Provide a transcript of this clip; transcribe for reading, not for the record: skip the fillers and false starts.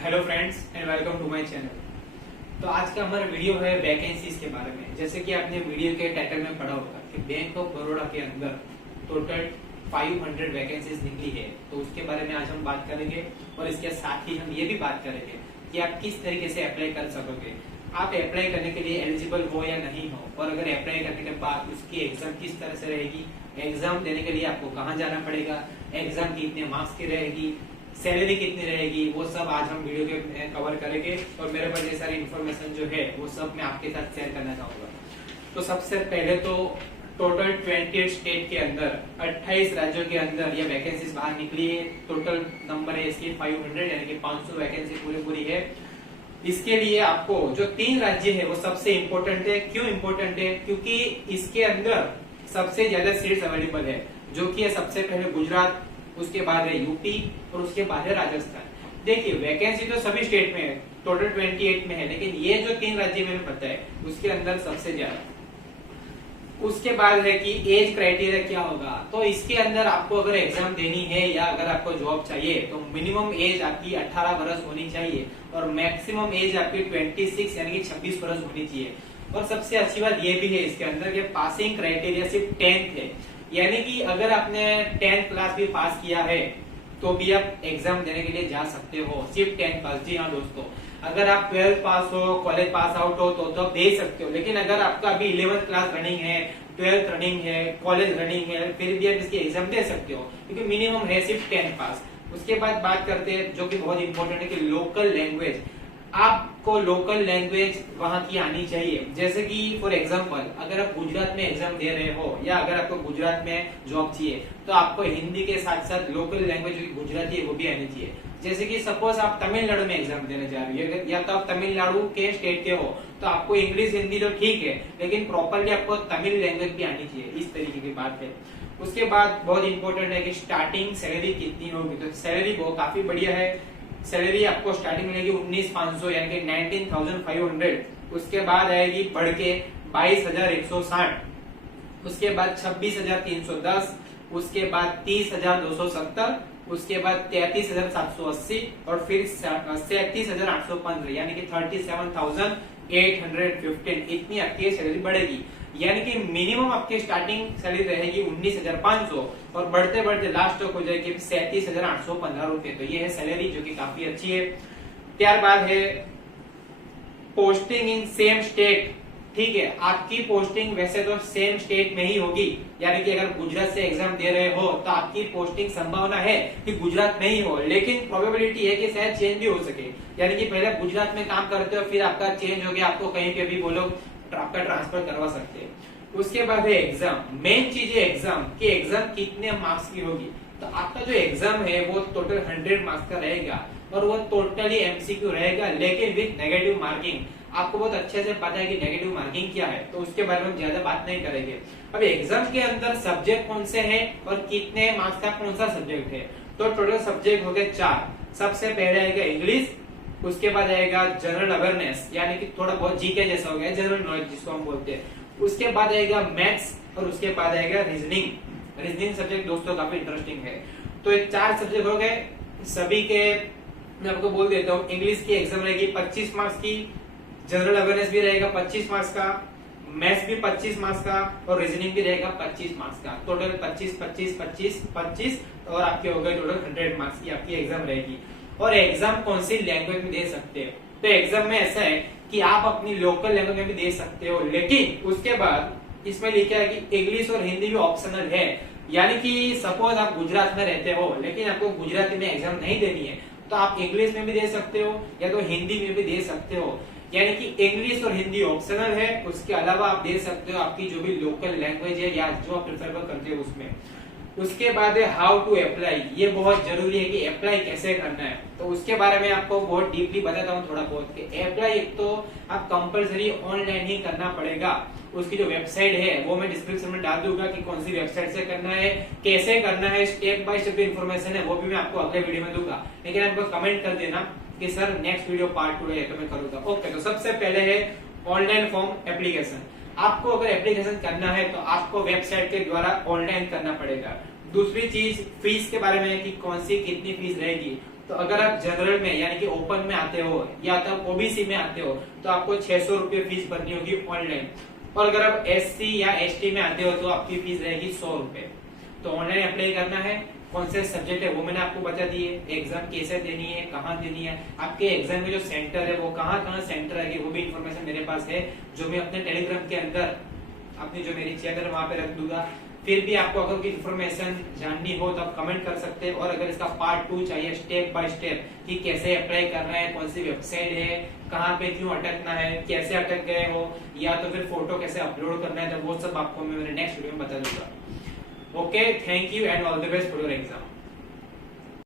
Hello friends and welcome to my channel. तो आज का हमारा वीडियो है वैकेंसीज के बारे में। जैसे कि आपने वीडियो के टाइटल में पढ़ा होगा कि बैंक ऑफ बड़ौदा के अंदर टोटल 500 वैकेंसीज निकली है, तो उसके बारे में आज हम बात करेंगे। और इसके साथ ही हम ये भी बात करेंगे कि आप किस तरीके से अप्लाई कर सकोगे, आप अप्लाई करने के लिए एलिजिबल हो या नहीं हो, और अगर अप्लाई करने के बाद उसकी एग्जाम किस तरह से रहेगी, एग्जाम देने के लिए आपको कहाँ जाना पड़ेगा, एग्जाम की कितने मार्क्स की रहेगी, सैलरी कितनी रहेगी, वो सब आज हम वीडियो के कवर करेंगे। और मेरे पास ये सारी इन्फॉर्मेशन जो है वो सब मैं आपके साथ शेयर करना चाहूंगा। तो सबसे पहले तो टोटल 28 स्टेट के अंदर 28 राज्यों के अंदर ये वैकेंसीज बाहर निकली है। टोटल नंबर है इसकी 500 यानी कि 500 वैकेंसी पूरी है। इसके लिए आपको जो 3 राज्य है वो सबसे इम्पोर्टेंट है। क्यों इम्पोर्टेंट है? क्योंकि इसके अंदर सबसे ज्यादा सीट्स अवेलेबल है, जो कि है सबसे पहले गुजरात, उसके बाद है यूपी और उसके बाद है राजस्थान। देखिए वैकेंसी तो सभी स्टेट में है, टोटल 28 में है, लेकिन ये जो 3 राज्य मैंने बताया उसके अंदर सबसे ज्यादा। उसके बाद है कि एज क्राइटेरिया क्या होगा। तो इसके अंदर आपको अगर एग्जाम देनी है या अगर आपको जॉब चाहिए तो मिनिमम एज आपकी 18 वर्ष होनी चाहिए और मैक्सिमम एज आपकी 26 यानी कि 26 वर्ष होनी चाहिए। और सबसे अच्छी बात ये भी है इसके अंदर कि पासिंग क्राइटेरिया सिर्फ 10th है, यानी कि अगर आपने 10th क्लास भी पास किया है तो भी आप एग्जाम देने के लिए जा सकते हो, सिर्फ 10th पास। जी हाँ दोस्तों, अगर आप 12th पास हो, कॉलेज पास आउट हो तो आप दे सकते हो, लेकिन अगर आपका अभी 11th क्लास रनिंग है, 12th रनिंग है, कॉलेज रनिंग है, फिर भी आप इसकी एग्जाम दे सकते हो, क्योंकि मिनिमम है सिर्फ 10th पास। उसके बाद बात करते हैं जो कि बहुत इंपॉर्टेंट है कि लोकल लैंग्वेज, आपको लोकल लैंग्वेज वहां की आनी चाहिए। जैसे कि फॉर एग्जांपल अगर आप गुजरात में एग्जाम दे रहे हो या अगर आपको गुजरात में जॉब चाहिए तो आपको हिंदी के साथ साथ लोकल लैंग्वेज जो गुजराती है वो भी आनी चाहिए। जैसे कि सपोज आप तमिलनाडु में एग्जाम देने जा रहे हो या तो आप तमिलनाडु के स्टेट के हो तो आपको इंग्लिश हिंदी तो ठीक है, लेकिन प्रॉपरली आपको तमिल लैंग्वेज भी आनी चाहिए। इस तरीके की बात है। उसके बाद बहुत इंपॉर्टेंट है कि स्टार्टिंग सैलरी कितनी होगी। तो सैलरी वो काफी बढ़िया है। सैलरी आपको स्टार्टिंग मिलेगी 19,500 यानी कि 19,500। उसके बाद आएगी बढ़ के 22,160, उसके बाद 26,310, उसके बाद 30,270, उसके बाद 33,780 और फिर 37,815 यानी कि 37,815। इतनी आपकी सैलरी बढ़ेगी, यानी कि मिनिमम आपकी स्टार्टिंग सैलरी रहेगी 19,500 और बढ़ते बढ़ते लास्ट तक हो जाएगी 37,815 रुपए। तो ये है सैलरी जो कि काफी अच्छी है। त्यारबाद है पोस्टिंग इन सेम स्टेट। ठीक है, आपकी पोस्टिंग वैसे तो सेम स्टेट में ही होगी, यानी कि अगर गुजरात से एग्जाम दे रहे हो तो आपकी पोस्टिंग संभावना है कि गुजरात में ही हो, लेकिन प्रोबेबिलिटी है कि शायद चेंज भी हो सके। यानी कि पहले गुजरात में काम करते हो फिर आपका चेंज हो गया, आपको कहीं पे भी वो लोग आपका ट्रांसफर करवा सकते हैं। उसके बाद है एग्जाम। मेन चीज है एग्जाम कि एग्जाम कितने मार्क्स की होगी। तो आपका जो एग्जाम है वो टोटल 100 मार्क्स का रहेगा और वो टोटली एमसीक्यू रहेगा, लेकिन विद नेगेटिव मार्किंग। आपको बहुत अच्छे से पता है कि नेगेटिव मार्किंग क्या है, तो उसके बारे में हम ज्यादा बात नहीं करेंगे। अब एग्जाम के अंदर सब्जेक्ट कौन से हैं और कितने मार्क्स का कौन सा सब्जेक्ट है। तो टोटल सब्जेक्ट हो गए 4। सबसे पहले आएगा इंग्लिश, उसके बाद आएगा जनरल अवेयरनेस यानी कि थोड़ा बहुत जीके जैसा हो गया, जनरल नॉलेज जिसको हम बोलते हैं। उसके बाद आएगा मैथ्स और उसके बाद आएगा रीजनिंग। रीजनिंग सब्जेक्ट दोस्तों काफी इंटरेस्टिंग है। तो ये 4 सब्जेक्ट हो गए सभी के। मैं आपको बोल देता हूँ, इंग्लिश की एग्जाम रहेगी 25 मार्क्स की, जनरल अवेयरनेस भी रहेगा 25 मार्क्स का, मैथ्स भी 25 मार्क्स का और रीजनिंग भी रहेगा 25 मार्क्स का। टोटल 25 25 25 25 और आपके हो गए टोटल 100 मार्क्स की आपकी एग्जाम रहेगी। और एग्जाम कौन सी लैंग्वेज में दे सकते हो, तो एग्जाम में ऐसा है कि आप अपनी लोकल लैंग्वेज में भी दे सकते हो, लेकिन उसके बाद इसमें लिखा है कि इंग्लिश और हिंदी भी ऑप्शनल है। यानी कि सपोज आप गुजरात में रहते हो लेकिन आपको गुजराती में एग्जाम नहीं देनी है तो आप इंग्लिश में भी दे सकते हो या तो हिंदी में भी दे सकते हो। यानी कि इंग्लिश और हिंदी ऑप्शनल है, उसके अलावा आप दे सकते हो आपकी जो भी लोकल लैंग्वेज है या जो आप प्रेफर करते हो उसमें। उसके बाद है हाउ टू अप्लाई। ये बहुत जरूरी है कि अप्लाई कैसे करना है, तो उसके बारे में आपको बहुत डीपली बताता हूँ थोड़ा बहुत कि अप्लाई एक तो आप कंपलसरी ऑनलाइन ही करना पड़ेगा। उसकी जो वेबसाइट है वो मैं डिस्क्रिप्शन में डाल दूंगा कि कौन सी वेबसाइट से करना है, कैसे करना है, स्टेप बाय स्टेप इन्फॉर्मेशन है वो भी मैं आपको अगले वीडियो में दूंगा। लेकिन आपको कमेंट कर देना कि सर नेक्स्ट वीडियो पार्ट 2 है तो मैं करूंगा। ओके, तो सबसे पहले है ऑनलाइन फॉर्म एप्लीकेशन। आपको अगर एप्लीकेशन करना है तो आपको वेबसाइट के द्वारा ऑनलाइन करना पड़ेगा। दूसरी चीज फीस के बारे में कि कौन सी कितनी फीस रहेगी, तो अगर आप जनरल में यानी कि ओपन में आते हो या तो आप ओबीसी में आते हो तो आपको 600 रुपये फीस भरनी होगी ऑनलाइन, और अगर आप एससी या एसटी में आते हो तो आपकी फीस रहेगी 100 रुपए। तो ऑनलाइन अप्लाई करना है, कौन से सब्जेक्ट है वो मैंने आपको बता दिए, एग्जाम कैसे देनी है, कहाँ देनी है, आपके एग्जाम में जो सेंटर है वो कहाँ सेंटर है वो भी इन्फॉर्मेशन मेरे पास है, जो मैं अपने टेलीग्राम के अंदर अपनी जो मेरी चैनल है वहां पे रख दूंगा। फिर भी आपको अगर कोई इन्फॉर्मेशन जाननी हो तो आप कमेंट कर सकते हैं, और अगर इसका पार्ट 2 चाहिए स्टेप बाय स्टेप कि कैसे अप्लाई करना है, कौन सी वेबसाइट है, कहाँ पे क्यों अटकना है, कैसे अटक गए हो, या तो फिर फोटो कैसे अपलोड करना है, तो वो सब आपको मैं मेरे नेक्स्ट वीडियो में बता दूंगा। Okay, thank you and all the best for your exam.